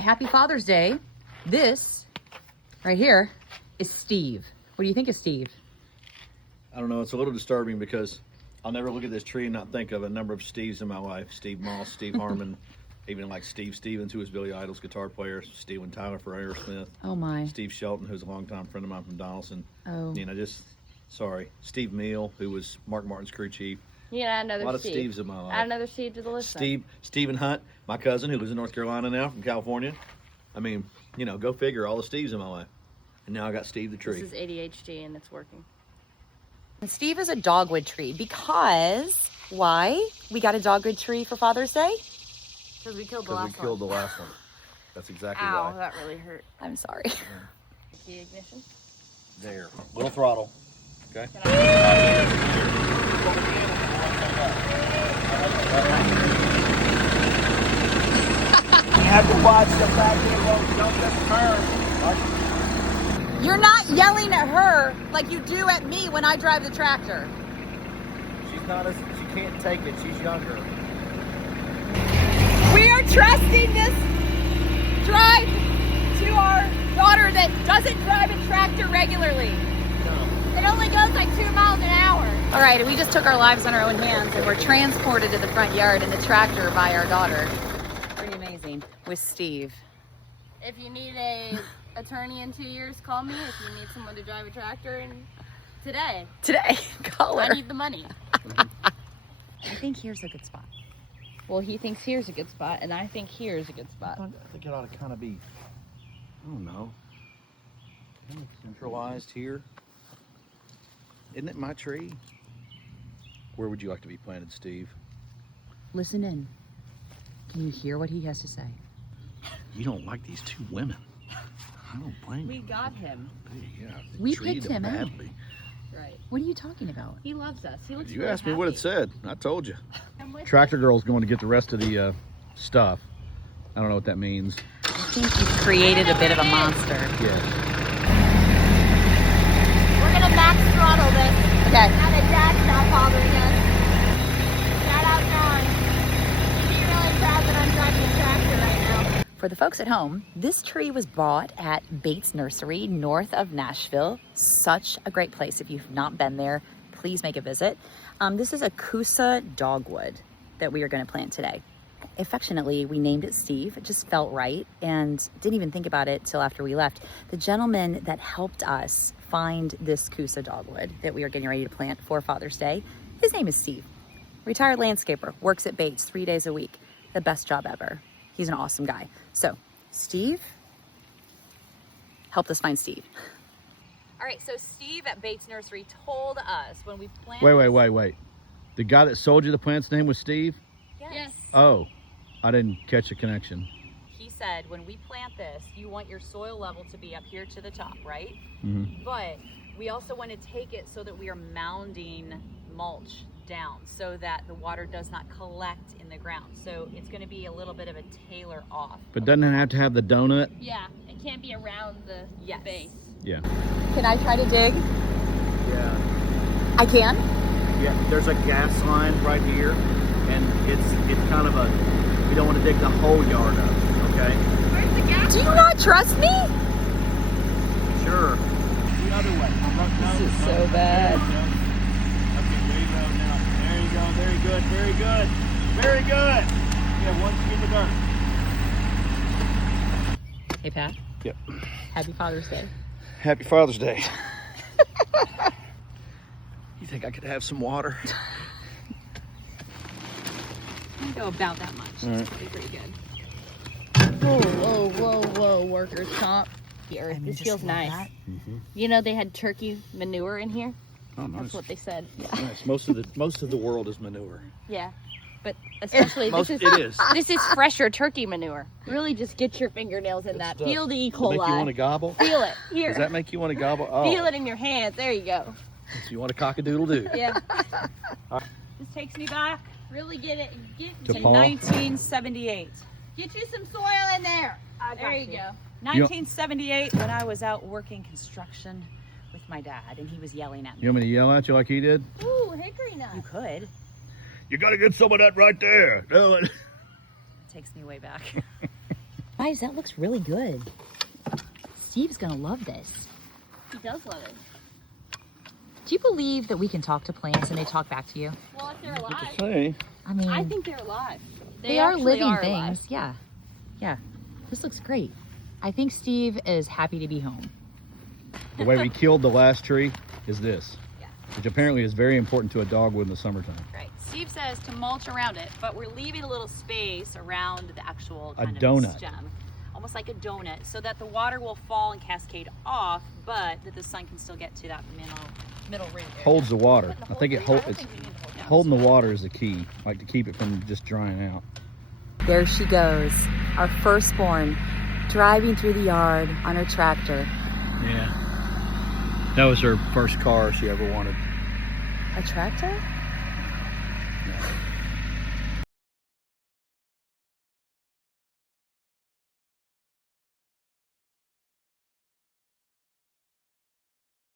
Happy Father's Day. This right here is Steve. What do you think of Steve? I don't know. It's a little disturbing because I'll never look at this tree and not think of a number of Steves in my life. Steve Moss, Steve Harmon, even like Steve Stevens, who was Billy Idol's guitar player, Steven Tyler for Aerosmith. Oh my. Ssteve Shelton, who's a longtime friend of mine from Donaldson. Oh. You know, just, sorry. Steve Meal, who was Mark Martin's crew chief. You know, another A lot Steve. of Steves in my life. Add another Steve to the list. Stephen Hunt, my cousin, who lives in North Carolina now, from California. I mean, you know, go figure, all the Steves in my life. And now I got Steve the tree. This is ADHD and it's working. And Steve is a dogwood tree because, why? We got a dogwood tree for Father's Day? Because we killed the Because last we killed one. the last one. That's exactly Ow, why. that really hurt. I'm sorry. The ignition. There. Little throttle. Okay. You have to watch the fact that don't just turn. You're not yelling at her like you do at me when I drive the tractor. She's not as she can't take it. She's younger. We are trusting this drive to our daughter that doesn't drive a tractor regularly. It only goes like 2 miles an hour. All right, and we just took our lives in our own hands and we're transported to the front yard in the tractor by our daughter. Pretty amazing. With Steve. If you need a attorney in 2 years, call me. If you need someone to drive a tractor, and today Call I her. need the money. I think here's a good spot. Well, he thinks here's a good spot, and I think here's a good spot. I think it ought to kind of be, I don't know, kind of centralized here. Isn't it my tree? Where would you like to be planted, Steve? Listen in. Can you hear what he has to say? You don't like these two women. I don't blame We you. got him. Yeah, We treated picked him out. badly. Right. What are you talking about? He loves us. He looks You really asked me what it happy. said. I told you. I'm with Tractor Girl's going to get the rest of the stuff. I don't know what that means. I think you've created a bit of a monster. Yeah. We're gonna max throttle this. Okay. Now that Dad's not bothering us. Shout out John. He'd be really proud that I'm driving a tractor right now. For the folks at home, this tree was bought at Bates Nursery north of Nashville. Such a great place. If you've not been there, please make a visit. This is a Coosa dogwood that we are going to plant today. Affectionately, we named it Steve. It just felt right and didn't even think about it till after we left. The gentleman that helped us find this Coosa dogwood that we are getting ready to plant for Father's Day, his name is Steve. Retired landscaper, works at Bates 3 days a week. The best job ever. He's an awesome guy. So, Steve helped us find Steve. All right, so Steve at Bates Nursery told us when we planted... Wait. The guy that sold you the plant's name was Steve? Yes. Oh, I didn't catch the connection. He said, when we plant this, you want your soil level to be up here to the top, right? Mm-hmm. But we also want to take it so that we are mounding mulch down so that the water does not collect in the ground. So it's going to be a little bit of a tailor off. But doesn't it have to have the donut? Yeah, it can't be around the Yes. base. Yeah. Can I try to dig? Yeah. I can? Yeah. There's a gas line right here, and it's kind of a. We don't want to dig the whole yard up. Okay. Where's the gas? Do you not trust me? Sure. The other way. This is so bad. Okay, there you go now. There you go. Very good. Very good. Very good. Yeah, once you get the dirt. Hey, Pat. Yep. Happy Father's Day. Happy Father's Day. You think I could have some water? I go about that much. All right. It's pretty good. Whoa, workers comp. Here, this just feels love nice. that. Mm-hmm. You know they had turkey manure in here? Oh, nice. That's what they said. Nice. Most of the world is manure. Yeah. But especially Most this it is. this is fresher turkey manure. Really just get your fingernails in that. Stuff. Feel the E. Does that make you want to coli. gobble? Feel it. Here. Does that make you want to gobble? Oh. Feel it in your hands. There you go. So you want a cock-a-doodle-doo? Yeah. This takes me back Really get it. To to Paul? 1978. Get you some soil in there. There you go. 1978 when I was out working construction with my dad and he was yelling at me. You want me to yell at you like he did? Ooh, hickory nut. You could. You got to get some of that right there. Do it. Takes me way back. Guys, that looks really good. Steve's gonna love this. He does love it. Do you believe that we can talk to plants and they talk back to you? Well, if they're alive. Hey, I mean, I think they're alive. they are actually living are things. alive. Yeah. Yeah. This looks great. I think Steve is happy to be home. The way we killed the last tree is this, Yeah. which apparently is very important to a dogwood in the summertime. Right. Steve says to mulch around it, but we're leaving a little space around the actual A kind of donut. stem. Almost like a donut, so that the water will fall and cascade off, but that the sun can still get to that middle root area. Holds the water. Putting the I think whole it thing- I don't holds. think we need to hold down Holding the this one. water is the key, like to keep it from just drying out. There she goes, our firstborn, driving through the yard on her tractor. Yeah. That was her first car she ever wanted. A tractor? Yeah.